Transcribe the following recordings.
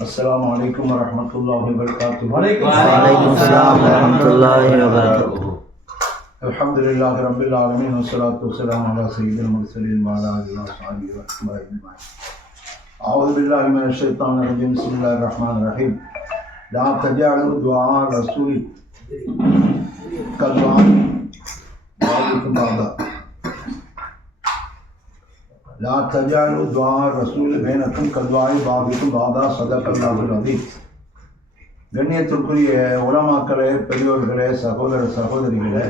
السلام عليكم ورحمة الله وبركاته. وعليكم السلام ورحمة الله وبركاته. الحمد لله رب العالمين والصلاة والسلام على سيد المرسلين وعلى آله وصحبه أجمعين. أعوذ بالله من الشيطان الرجيم. بسم الله الرحمن الرحيم. لا تجعلوا دعاء الرسول كدعاء بعضكم بعضا. لا تجعلوا دعاء الرسول بينكم كدعاء بعضكم بعضا. صدق الله العظيم. கண்ணியத்திற்குரிய உலமாக்களே, பெரியோர்களே, சகோதர சகோதரிகளே,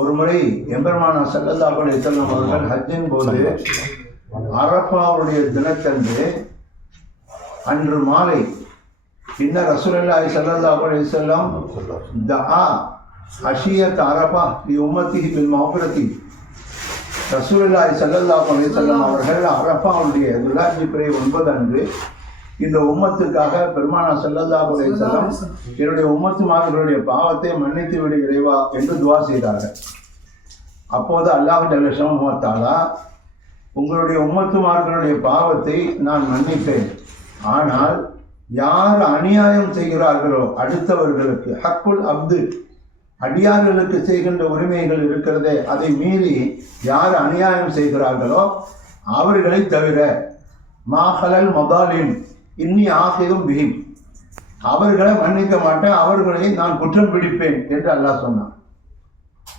ஒரு முறை எம்பெருமானா ஸல்லல்லாஹு அலைஹி வஸல்லம் அவர்கள் ஹஜ்ஜின் போது அரஃபாவுடைய தினத்தன்று அன்று மாலை இன்ன ரசூலுல்லாஹி ஸல்லல்லாஹு அலைஹி வஸல்லம் தஆ அஷியத் அரஃபா லி உம்மத்திஹி பில் மஃபிரத்தி. ரசூலுல்லாஹி ஸல்லல்லாஹு அலைஹி வஸல்லம் அவர்கள் அரஃபாவுடைய துல்ஹஜ் பிறை 9 அன்று இந்த உம்மத்துக்காக பெருமானா ஸல்லல்லாஹு அலைஹி வஸல்லம் என்னுடைய உம்மத்துமார்களுடைய பாவத்தை மன்னித்து விடு இறைவா என்று துஆ செய்தார்கள். அப்போது அல்லாஹ் ஜல்ல ஷஅனுஹு வ தஆலா, உங்களுடைய உம்மத்துமார்களுடைய பாவத்தை நான் மன்னிப்பேன், ஆனால் யார் அநியாயம் செய்கிறார்களோ அடுத்தவர்களுக்கு ஹக்குல் அப்து, அடியார்களுக்கு செய்கின்ற உரிமைகள் இருக்கிறதே, அதை மீறி யார் அநியாயம் செய்கிறார்களோ அவர்களை தவிர மாஹலல் மதாலிம் இன்னி ஆகிதும் பிஹிம், அவர்களை மன்னிக்க மாட்டேன், அவர்களை நான் குற்றம் பிடிப்பேன் என்று அல்லாஹ் சொன்னான்.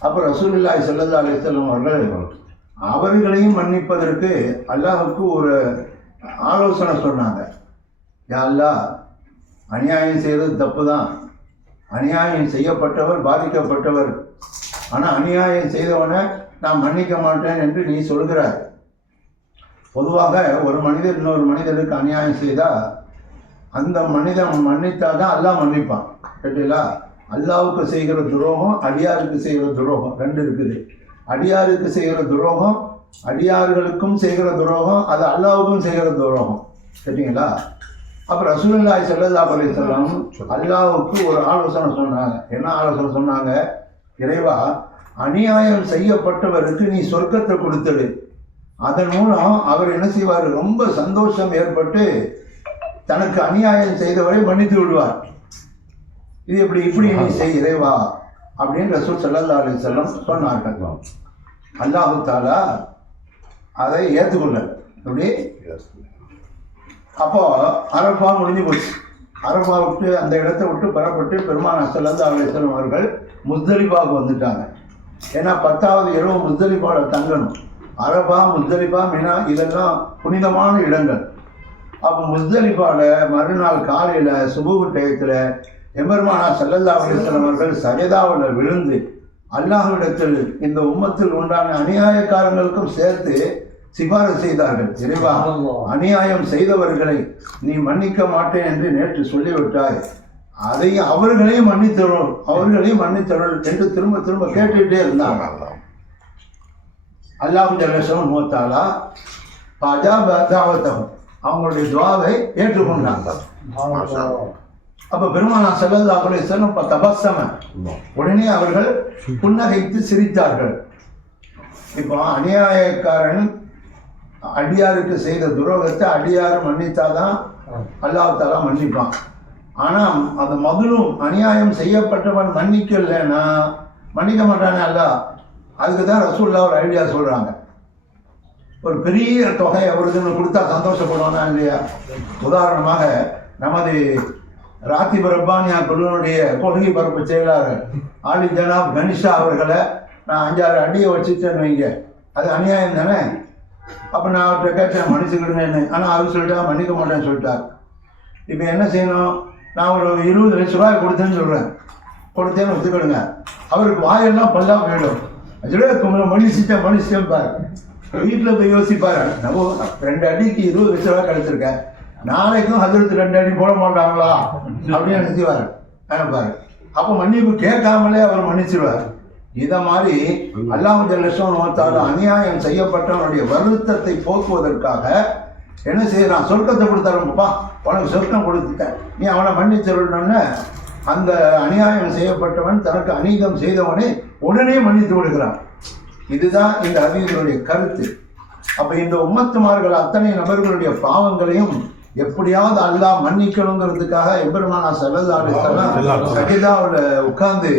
அப்போ ரசூலுல்லாஹி ஸல்லல்லாஹு அலைஹி வஸல்லம் அவர்கள் அவர்களையும் மன்னிப்பதற்கு அல்லாஹ்வுக்கு ஒரு ஆலோசனை சொன்னாங்க. யா அல்லாஹ், அநியாயம் செய்வது தப்பு தான், அநியாயம் செய்யப்பட்டவர் பாதிக்கப்பட்டவர், ஆனால் அநியாயம் செய்தவனை நான் மன்னிக்க மாட்டேன் என்று நீ சொல்கிறார். பொதுவாக ஒரு மனிதர் இன்னொரு மனிதருக்கு அநியாயம் செய்தால் அந்த மனிதன் மன்னித்தால் தான் அல்லாஹ் மன்னிப்பான். கேட்டீங்களா? அல்லாஹ்வுக்கு செய்கிற துரோகம், அடியாருக்கு செய்கிற துரோகம் ரெண்டு இருக்குது. அடியாருக்கு செய்கிற துரோகம், அடியார்களுக்கும் செய்கிற துரோகம், அது அல்லாஹ்வுக்கும் செய்கிற துரோகம். கேட்டீங்களா? அப்போ ரசூலுல்லாஹி ஸல்லல்லாஹு அலைஹி வஸல்லம் அல்லாஹ்வுக்கு ஒரு ஆலோசனை சொன்னாங்க. என்ன ஆலோசனை சொன்னாங்க? இறைவா, அநியாயம் செய்யப்பட்டவருக்கு நீ சொர்க்கத்தை கொடுத்துடு, அதன் மூலம் அவர் என்ன செய்வார், ரொம்ப சந்தோஷம் ஏற்பட்டு தனக்கு அநியாயம் செய்தவரை மன்னித்து விடுவார். இது இப்படி நீ செய் இறைவா அப்படின்னு ரசூல் ஸல்லல்லாஹு அலைஹி வஸல்லம் சொன்னார்கள். அல்லாஹ் தஆலா அதை ஏற்றுக்கொள்ள. அப்படி அப்போ அரஃபா முடிஞ்சு போச்சு. அரஃபா விட்டு அந்த இடத்தை விட்டு பெறப்பட்டு பெருமானா ஸல்லல்லாஹு அலைஹி வஸல்லம் அவர்கள் முஸ்தலிஃபாவுக்கு வந்துட்டாங்க. ஏன்னா 10வது இரவு முஸ்தலிஃபாவில் தங்கணும். அரஃபா, முஸ்தலிஃபா, மினா இதெல்லாம் புனிதமான இடங்கள். அப்போ முஸ்தலிஃபாவில் மறுநாள் காலையில் சுபுஹ் டயத்தில் எம்பெருமானா ஸல்லல்லாஹு அலைஹி வஸல்லம் அவர்கள் சஜதாவில் விழுந்து அல்லாஹ்விடத்தில் இந்த உம்மத்தில் உண்டான அநியாயக்காரங்களுக்கும் சேர்த்து சிபாரிசு செய்தார்கள். இறைவா, அநியாயம் செய்தவர்களை நீ மன்னிக்க மாட்டேன் என்று நேற்று சொல்லிவிட்டாய், அதை அவர்களையும் மன்னித்தருள், அவர்களையும் மன்னித்தருள் என்று திரும்ப திரும்ப கேட்டுக்கிட்டே இருந்தாங்க. அல்லாஹ் ஜல்ல ஷஅனுஹு வ தஆலா ஃபஅஜாப தஅவத்தஹும், அவங்களுடைய துஆவை ஏற்றுக்கொண்டாங்க. அப்போ பெருமானா ஸல்லல்லாஹு அலைஹி வஸல்லம் தபஸ்ஸம, உடனே அவர்கள் புன்னகைத்து சிரித்தார்கள். இப்போ அநியாயக்காரன் அடியாருக்கு செய்த துரோகத்தை அடியார் மன்னித்தாதான் அல்லாஹ் தஆலா மன்னிப்பான். ஆனால் அந்த மதுலும் அநியாயம் செய்யப்பட்டவன் மன்னிக்கலைன்னா மன்னிக்க மாட்டானே அல்லாஹ். அதுக்கு தான் ரசூலுல்லாஹ் ஒரு ஐடியா சொல்கிறாங்க. ஒரு பெரிய தொகை அவருக்கு கொடுத்தா சந்தோஷப்படுவானா இல்லையா? உதாரணமாக நமது ராத்திப் ரப்பானியா குழுவினுடைய கொள்கை பரப்பு செயலாளர் ஆலி ஜனாப் கனிஷா அவர்களை நான் 5-6 அடியை வச்சுட்டேன்னு வைங்க, அது அநியாயம் தானே? அப்போ நான் அவர்கிட்ட கேட்டேன், மன்னிச்சுக்கிடுங்க என்ன, ஆனால் அவர் சொல்லிட்டா மன்னிக்க மாட்டேன்னு சொல்லிட்டார். இப்போ என்ன செய்யணும்? நான் ஒரு 20 லட்ச ரூபாய் கொடுத்தேன்னு சொல்கிறேன், கொடுத்தேன்னு வச்சுக்கிடுங்க, அவருக்கு வாயெல்லாம் பல்லாக போயிடும். அதுவே மன்னிச்சிட்டேன் பாரு. வீட்டில் போய் யோசிப்பாரு, நம்ம 2 அடிக்கு 20 லட்ச ரூபாய் கிடைச்சிருக்கேன், நாளைக்கும் ஹஜ்ரத் 2 அடி போட மாட்டாங்களா அப்படின்னு நினைச்சுவார் பாரு. அப்போ மன்னிப்பு கேட்காமலே அவர் மன்னிச்சிடுவார். இதை மாதிரி அல்லாஹ் ஜல்ல ஷஅனுஹு வ தஆலா அநியாயம் செய்யப்பட்டவனுடைய வருத்தத்தை போக்குவதற்காக என்ன செய்யறான்? சொர்க்கத்தை கொடுத்தாருப்பா, உனக்கு சொர்க்கம் கொடுத்துட்டேன், நீ அவனை மன்னிச்சிடணும்னு அந்த அநியாயம் செய்யப்பட்டவன் தனக்கு அநீதம் செய்தவனை உடனே மன்னித்து விடுகிறான். இதுதான் இந்த ஹதீஸுடைய கருத்து. அப்ப இந்த உம்மத்துமார்கள் அத்தனை நபர்களுடைய பாவங்களையும் எப்படியாவது அல்லாஹ் மன்னிக்கணுங்கிறதுக்காக எம்பெருமானா ஸல்லல்லாஹு அலைஹி வஸல்லம் சஜிதாவுல உட்கார்ந்து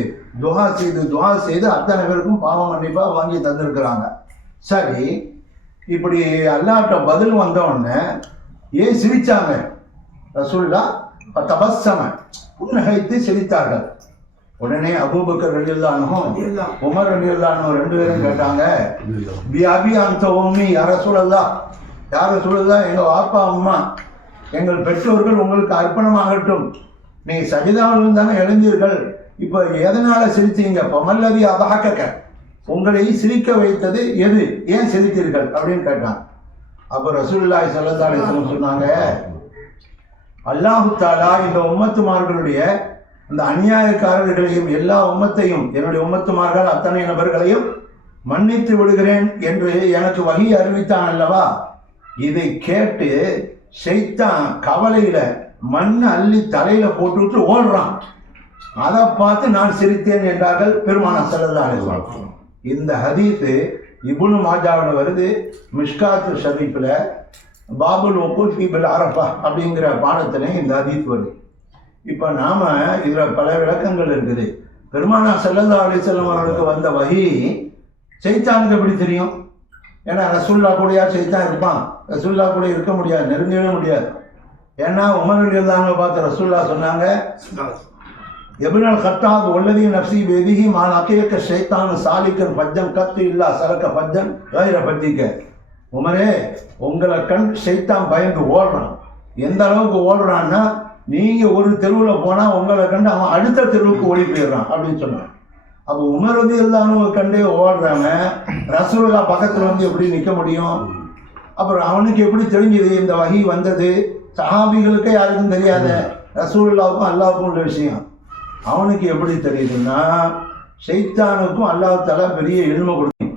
துஆ செய்து அத்தனை பேருக்கும் பாவ மன்னிப்பா வாங்கி தந்திருக்கிறாங்க. சரி, இப்படி அல்லாஹ்ட்ட பதில் வந்த உடனே ஏன் சிரிச்சாங்க? ரசூலுல்லாஹ் தபஸ்ஸம புன்னகைத்து சிரித்தார்கள். உடனே அபூபக்கர் ரலியல்லாஹு அன்ஹு உமர் ரலியல்லாஹு அன்ஹு ரெண்டு பேரும் கேட்டாங்க, பி அபி அன்த உம்மி யா ரசூலல்லாஹ், யா ரசூலல்லாஹ், எங்க வாப்பா அம்மா எங்கள் பெற்றோர்கள் உங்களுக்கு அர்ப்பணமாகட்டும், நீ சஜிதாவில் தானே எழுந்தீர்கள், இப்போ எதனால சிரித்தீங்க? பமல்லதி அதாக்க, உங்களை சிரிக்க வைத்தது எது, ஏன் சிரித்தீர்கள் அப்படின்னு கேட்டாங்க. அப்போ ரசூலுல்லாஹி ஸல்லல்லாஹு அலைஹி வஸல்லம் சொன்னாங்க, அல்லாஹு தஆலா இந்த உம்மத்துமார்களுடைய அந்த அநியாயக்காரர்களையும் எல்லா உம்மத்தையும், என்னுடைய உம்மத்துமார்கள் அத்தனை நபர்களையும் மன்னித்து விடுகிறேன் என்று எனக்கு வஹி அறிவித்தான் அல்லவா, இதை கேட்டு ஷைத்தான் கவலையில மண்ணை அள்ளி தலையில போட்டுவிட்டு ஓடுறான். அதை பார்த்து நான் சிரித்தேன் என்றார்கள் பெருமானார் ஸல்லல்லாஹு அலைஹி வஸல்லம். இந்த ஹதீஸ் இப்னு மாஜாவில் வருது. மிஷ்காத்து ஷரீஃப்ல பாபுல் வக்கூஃப் ஃபீ பில் அரஃபா அப்படிங்கிற பாடத்துல இந்த ஹதீஸ் வருது. இப்போ நாம இதுல பல விளக்கங்கள் இருக்குது. பெருமானார் ஸல்லல்லாஹு அலைஹி வஸல்லம் அவர்களுக்கு வந்த வஹி ஷைத்தானுக்கு எப்படி தெரியும்? ஏன்னா ரசூல்லா கூடயா ஷைத்தான் இருப்பான்? ரசூல்லா கூட இருக்க முடியாது, நெருங்கவே முடியாது. ஏன்னா உமர் ரலியல்லாஹு பார்த்து ரசூல்லா சொன்னாங்க, எப்னல் கத்தாப் வல்லதி நஃப்ஸி பியதிஹி மா லகியக ஷைத்தானு சாலிகன் ஃபஜ்ஜன் கத்து இல்லா சலக ஃபஜ்ஜன் கைர ஃபஜ்ஜிக. உமரே, உங்களை கண் ஷைத்தான் பயந்து ஓடுறான். எந்த அளவுக்கு ஓடுறான்னா, நீங்க ஒரு தெருவில் போனா உங்களை கண்டு அவன் அடுத்த தெருவுக்கு ஓடி போயிடுறான் அப்படின்னு சொன்னான். அப்போ உமர் ரலியல்லாஹு கண்டே ஓடுறாங்க, ரசூலுல்லாஹ் பக்கத்துல வந்து எப்படி நிற்க முடியும்? அப்புறம் அவனுக்கு எப்படி தெரிஞ்சது இந்த வஹி வந்தது? சஹாபிகளுக்கே யாருக்கும் தெரியாத, ரசூலுல்லாஹுக்கும் அல்லாஹ்வுக்கும் உள்ள விஷயம் அவனுக்கு எப்படி தெரியுதுன்னா, ஷைத்தானுக்கும் அல்லாஹ் தஆலா பெரிய இல்ம கொடுக்கும்.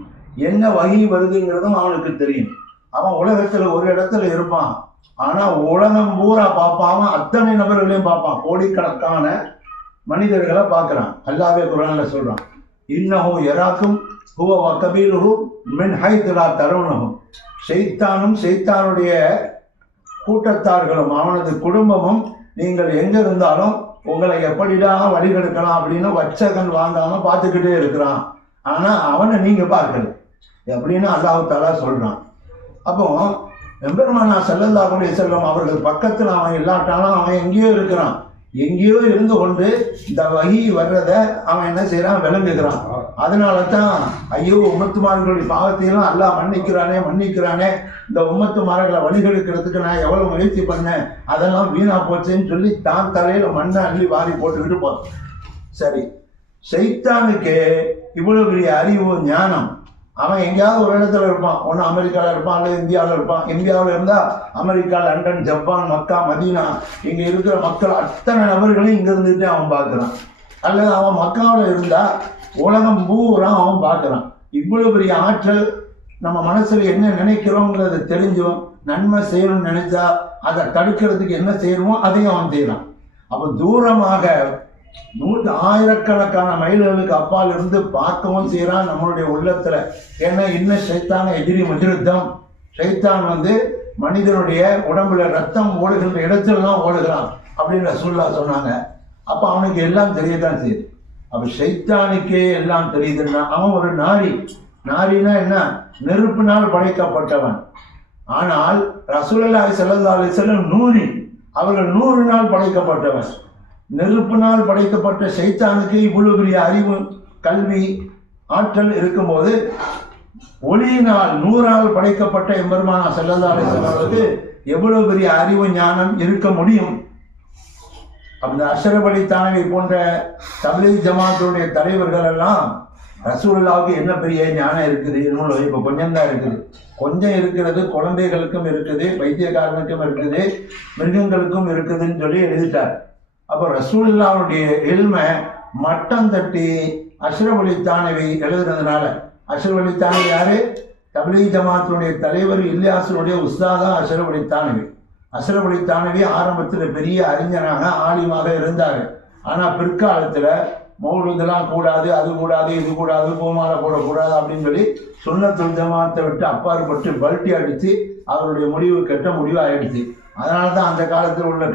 என்ன வஹி வருதுங்கிறதும் அவனுக்கு தெரியும். அவன் உலகத்துல ஒரு இடத்துல இருப்பான், ஆனா உலகம் பூரா பார்ப்பான். அவன் அத்தனை நபர்களையும் பார்ப்பான், கோடிக்கணக்கான மனிதர்களை பார்க்குறான். அல்லாஹ்வே குர்ஆன்ல சொல்றான், இன்னஹு யராக்கும் ஹுவ வ கபீலுஹு மின் ஹைத் லா தரவுனஹு. ஷைத்தானும் ஷைத்தானுடைய கூட்டத்தார்களும் அவனது குடும்பமும் நீங்கள் எங்க இருந்தாலும் உங்களை எப்படிதான் வழிகெடுக்கலாம் அப்படின்னு வச்சகன் வாங்காம பார்த்துக்கிட்டே இருக்கிறான். ஆனா அவனை நீங்க பார்க்கல அப்படின்னு அல்லாஹ் தஆலா சொல்றான். அப்போ எம்பெருமானார் ஸல்லல்லாஹு அலைஹி வஸல்லம் அவர்கள் பக்கத்தில் அவன் இல்லாட்டாலும் அவன் எங்கேயோ இருக்கிறான். எங்கேயோ இருந்து கொண்டு இந்த வஹி வர்றதை அவன் என்ன செய்யறான், விளங்குகிறான். அதனால தான் ஐயோ உம்மத்துமார்களுடைய பாவத்தையெல்லாம் அல்லாஹ் மன்னிக்கிறானே, இந்த உம்மத்துமார்களை வழிகெடுக்கிறதுக்கு நான் எவ்வளவு முயற்சி பண்ணேன், அதெல்லாம் வீணா போச்சுன்னு சொல்லி தான் தலையில மண்ணை அள்ளி வாரி போட்டுக்கிட்டு போறான். சரி, ஷைத்தானுக்கு இவ்வளவு பெரிய அறிவு ஞானம். அவன் எங்கேயாவது ஒரு இடத்துல இருப்பான், ஒன்று அமெரிக்காவில் இருப்பான் அல்லது இந்தியாவில் இருப்பான். இந்தியாவில் இருந்தால் அமெரிக்கா, லண்டன், ஜப்பான், மக்கா, மதீனா இங்கே இருக்கிற மக்கள் அத்தனை நபர்களையும் இங்கே இருந்துட்டு அவன் பார்க்குறான். அல்லது அவன் மக்காவில் இருந்தால் உலகம் பூரா அவன் பார்க்குறான். இவ்வளோ பெரிய ஆற்றல் நம்ம மனசில் என்ன நினைக்கிறோங்கிறத தெரிஞ்சும் நன்மை செய்யணும்னு நினைச்சா அதை தடுக்கிறதுக்கு என்ன செய்யணுமோ அதையும் அவன் செய்யறான். அப்போ தூரமாக ஆயிரக்கணக்கான மைல்களுக்கு அப்பால் இருந்து பார்க்கவும் செய்யறான் நம்மளுடைய உள்ளத்துல. ஏன்னா இன்னும் ஷைத்தான எதிரி மஜ்ருத்தம், ஷைத்தான் மனிதனுடைய உடம்புல ரத்தம் ஓடுகின்ற இடத்துலலாம் ஓடுகிறான் அப்படின்னு ரசூலுல்லாஹ் சொன்னாங்க. அப்ப அவனுக்கு எல்லாம் தெரியத்தான் செய்யுது. அப்ப ஷைத்தானுக்கே எல்லாம் தெரியுதுன்னா அவன் ஒரு நாரினா என்ன, நெருப்பினால் படைக்கப்பட்டவன். ஆனால் ரசூலுல்லாஹி ஸல்லல்லாஹு அலைஹி வஸல்லம் நூரி, அவர்கள் 100 நாள் படைக்கப்பட்டவன். நெருப்பினால் படைக்கப்பட்ட ஷைத்தானுக்கு இவ்வளவு பெரிய அறிவு, கல்வி, ஆற்றல் இருக்கும்போது ஒளியினால் 100 நாள் படைக்கப்பட்ட எம்பெருமானார் ஸல்லல்லாஹு அலைஹி வஸல்லம் எவ்வளவு பெரிய அறிவு ஞானம் இருக்க முடியும்? அந்த அஷ்ரஃப் அலி தானவி போன்ற தப்லீக் ஜமாத்துடைய தலைவர்கள் எல்லாம் ரசூலுல்லாஹ்வுக்கு என்ன பெரிய ஞானம் இருக்குது, என்னோட இப்போ கொஞ்சம் தான் இருக்குது. கொஞ்சம் இருக்கிறது குழந்தைகளுக்கும் இருக்குது, வைத்தியக்காரனுக்கும் இருக்குது, மிருகங்களுக்கும் இருக்குதுன்னு சொல்லி எழுதிட்டார். அப்போ ரசூலுல்லாஹ்வுடைய இல்மை மட்டம் தட்டி அஷ்ரஃப் அலி தானவி எழுதுனதுனால, அஷ்ரஃப் அலி தானவி யாரு? தப்லீக் ஜமாத்துடைய தலைவர் இல்யாஸுடைய உஸ்தாதா அஷ்ரஃப் அலி தானவி. அஷ்ரஃப் அலி தானவி ஆரம்பத்தில் பெரிய அறிஞராக ஆலிமாக இருந்தார். ஆனால் பிற்காலத்தில் மௌலுதெல்லாம் கூடாது, அது கூடாது, இது கூடாது, பூமாலை போடக்கூடாது அப்படின்னு சொல்லி சுன்னத்துல் ஜமாத்தை விட்டு அப்பாற்பட்டு பல்ட்டி அடித்து அவருடைய முடிவு கெட்ட முடிவு ஆயிடுச்சு. அதனால தான் அந்த காலத்தில் உள்ள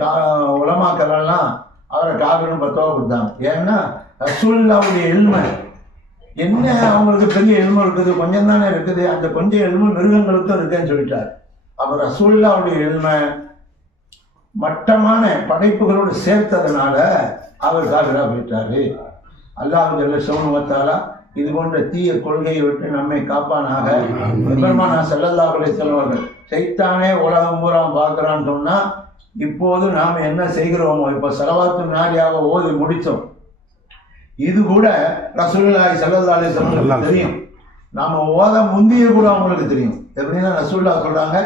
உலமாக்கள் எல்லாம் அவரை காபிர்னு பத்தவா கொடுத்தாங்க. ஏன்னா ரசூலுல்லாஹ்வுடைய இல்மை என்ன, அவங்களுக்கு பெரிய எல்மு இருக்குது, கொஞ்சம் தானே இருக்குது, அந்த கொஞ்சம் எல்மு மிருகங்களுக்கும் இருக்குன்னு சொல்லிட்டார். அப்போ ரசூலுல்லாஹ்வுடைய எல்மை மட்டமான படைப்புகளோடு சேர்த்ததுனால அவர் காபிரா போயிட்டாரு. அல்லாஹ் ஜல்ல ஷஅனுஹு இது போன்ற தீய கொள்கையை விட்டு நம்மை காப்பானாக. பெருமானா ஸல்லல்லாஹு அலைஹி வஸல்லம் அவர்கள் சைத்தானே உலகம் பூரா பார்க்குறான்னு சொன்னால் இப்போது நாம் என்ன செய்கிறோமோ, இப்போ ஸலவாத்து நாரியாவை ஓதி முடித்தோம், இது கூட ரசூலுல்லாஹி ஸல்லல்லாஹு அலைஹி வஸல்லம் தெரியும். நாம் ஓத முந்திய கூட அவங்களுக்கு தெரியும். எப்படின்னா ரசூலுல்லாஹ் சொல்கிறாங்க,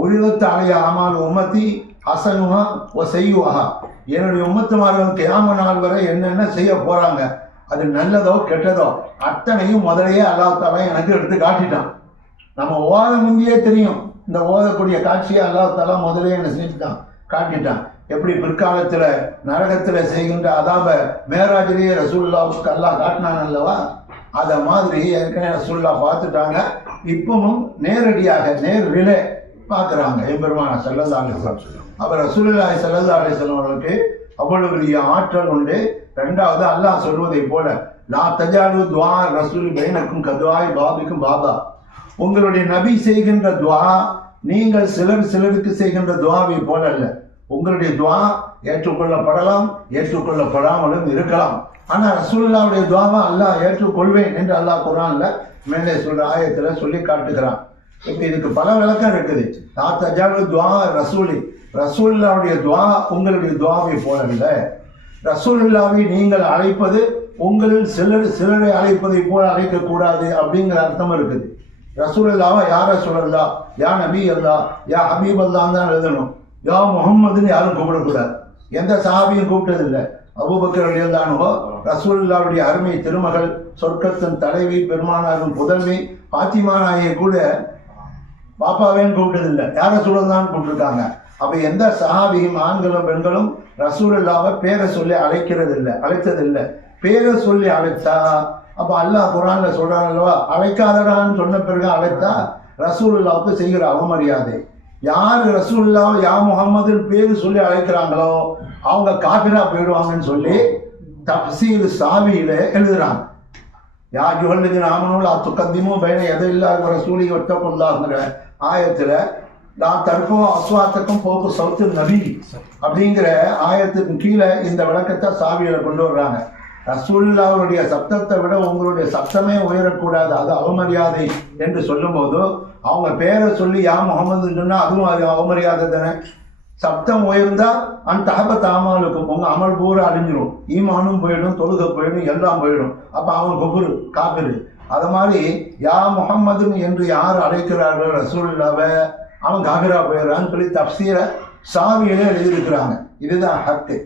ஒழுகத்து அலைய ஆமால் உம்மத்தி ஹசனுஹா ஓ செய்யுஹா, என்னுடைய உம்மத்துமார்கள் கியாம நாள் வரை என்னென்ன செய்ய போகிறாங்க, அது நல்லதோ கெட்டதோ அத்தனையும் முதலையே அல்லாஹ் தஆலா எனக்கு எடுத்து காட்டிட்டான். நம்ம ஓத முந்தியே தெரியும். இந்த ஓதக்கூடிய காட்சியை அல்லாஹ் தஆலா முதலே என்ன செஞ்சுட்டான், காட்டிட்டான். எப்படி பிற்காலத்தில் நரகத்தில் செய்கின்ற அதாப மேராஜிலேயே ரசூலுல்லாஹ்வுக்கு அல்லாஹ் காட்டினான் அல்லவா, அதை மாதிரி ஏற்கனவே ரசூலுல்லாஹ் பார்த்துட்டாங்க. இப்பவும் நேரடியாக நேரிலே பார்க்குறாங்க எம்பெருமானா ஸல்லல்லாஹு அலைஹி வஸல்லம். அவர் ரசூலுல்லாஹி ஸல்லல்லாஹு அலைஹி வஸல்லம் அவர்களுக்கு அவ்வளவு பெரிய ஆற்றல் உண்டு. ரெண்டாவது அல்லாஹ் சொல்வதை போல லா தஜாலு துஆ ரசூல் பைனக்கும் கதுஆய் பாபிக்கும் பாபா, உங்களுடைய நபி செய்கின்ற துஆ நீங்கள் சிலருக்கு செய்கின்ற துஆவை போல அல்ல. உங்களுடைய துஆ ஏற்றுக்கொள்ளப்படலாம், ஏற்றுக்கொள்ளப்படாமலும் இருக்கலாம். ஆனால் ரசூலுல்லாஹ்வுடைய துஆவை அல்லாஹ் ஏற்றுக்கொள்வேன் என்று அல்லாஹ் குர்ஆன்ல மேலே சொல்ற ஆயத்தில் சொல்லி காட்டுகிறான். இப்போ இதுக்கு பல விளக்கம் இருக்குது. லா தஜாலு துஆ ரசூலி, ரசூலுல்லாஹ்வுடைய துஆ உங்களுடைய துஆவை போல அல்ல. ரசூலுல்லாஹ்வை நீங்கள் அழைப்பது உங்களில் சிலரை அழைப்பதை போல அழைக்கக்கூடாது அப்படிங்கிற அர்த்தம் இருக்குது. ரசூலுல்லாஹ்வை யா ரசூலல்லாஹ், யா நபி அல்லாஹ், யா ஹபீப் அல்லாஹ் தான் எழுதணும். யா முஹம்மதுன்னு யாரும் கூப்பிடக்கூடாது. எந்த சஹாபியும் கூப்பிட்டதில்லை. அபூபக்கர் ரலியல்லாஹு அன்ஹு ரசூலுல்லாஹ்வுடைய அருமை திருமகள், சொர்க்கத்தின் தலைவி, பெருமானாரின் புதல்வி பாத்திமா நாயை கூட பாப்பாவேன்னு கூப்பிட்டதில்லை, யார ரசூலுல்லாஹ்னு கூப்பிட்டுருக்காங்க. அப்போ எந்த சஹாபியும் ஆண்களும் பெண்களும் ரசூலுல்லாஹ்வை பேரை சொல்லி அழைத்ததில்லை. பேரை சொல்லி அழைத்தா அப்போ அல்லாஹ் குர்ஆன்ல சொல்றான் அல்லவா, அழைக்காதடான்னு சொன்ன பிறகு அழைத்தா ரசூலுல்லாஹ்வுக்கு செய்கிற அவமரியாதை. யார் ரசூலுல்லாஹ் யா முஹம்மதுன்னு பேரு சொல்லி அழைக்கிறாங்களோ அவங்க காபிரா போயிடுவாங்கன்னு சொல்லி தஃசீர் சாவியில எழுதுறாங்க. யா அய்யுஹல்லதீன ஆமனூ லா துகத்திமூ பைன யதையில்லாஹி வ ரசூலிஹி வத்தகுல்லாஹ்ங்கிற ஆயத்தில் நான் தற்போது அஸ்வாத்துக்கும் போக்கு சவுத்து நபி அப்படிங்கிற ஆயத்துக்கு கீழே இந்த விளக்கத்தை சாவியில கொண்டு வர்றாங்க. ரசூலுல்லாஹ்வுடைய சப்தத்தை விட உங்களுடைய சப்தமே உயரக்கூடாது, அது அவமரியாதை என்று சொல்லும்போது அவங்க பேரை சொல்லி யா முஹம்மதுன்னு சொன்னால் அதுவும் அது அவமரியாதை தானே. சப்தம் உயர்ந்தா அந்த தஹபத் அமாலுக்கும் உங்கள் அமல் பூரா அழிஞ்சிடும், ஈமானும் போயிடும், தொழுகை போயிடும், எல்லாம் போயிடும். அப்போ அவன் குஃபுர் காபிர். அது மாதிரி யா முஹம்மதுன்னு என்று யார் அழைக்கிறார்கள் ரசூலுல்லாஹ்வை அவன் காபிரா போயிடுறான்னு சொல்லி தஃசீரை சாவியிலே எழுதியிருக்கிறாங்க. இதுதான் ஹக்கு.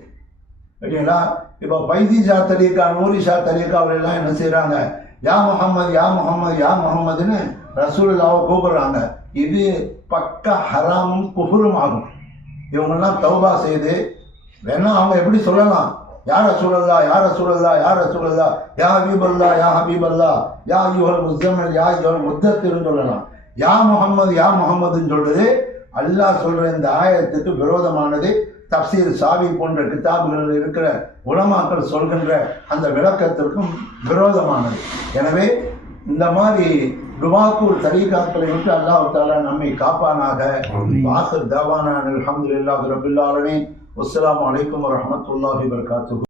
சரிங்களா? இப்போ பைதி ஷா தரீக்கா, நூரி ஷா தரீக்காவிலாம் என்ன செய்கிறாங்க, யா முஹம்மது யா முஹம்மது யா முஹம்மதுன்னு ரசூலுல்லாஹ்வை கூப்பிடுறாங்க. இது பக்க ஹராமும் குஃபுரும் ஆகும். இவங்கெல்லாம் தௌபா செய்து வேணா அவங்க எப்படி சொல்லலாம், யார் ரசூலுல்லாஹ் யார் ரசூலுல்லாஹ் யார் ரசூலுல்லாஹ் யா ஹபீபல்லாஹ் யா ஹபீபல்லாஹ் யா அய்யுஹல் முஸம்மில் யா அய்யுஹல் முத்தத்திர்னு சொல்லலாம். யா முஹம்மது யா முஹம்மதுன்னு சொல்றது அல்லாஹ் சொல்ற இந்த ஆயத்துக்கு விரோதமானது. தஃசீர் சாவி போன்ற கிதாபுகளில் இருக்கிற உலமாக்கள் சொல்கின்ற அந்த விளக்கத்திற்கும் விரோதமானது. எனவே இந்த மாதிரி துவாக்கூர் தரீகாக்களை விட்டு அல்லாஹ் தஆலா நம்மை காப்பானாக. ஆகிர் தவானா அல்ஹம்துலில்லாஹி ரப்பில் ஆலமீன். அஸ்ஸலாமு அலைக்கும் வரஹ்மத்துல்லாஹி வபரகாத்துஹு.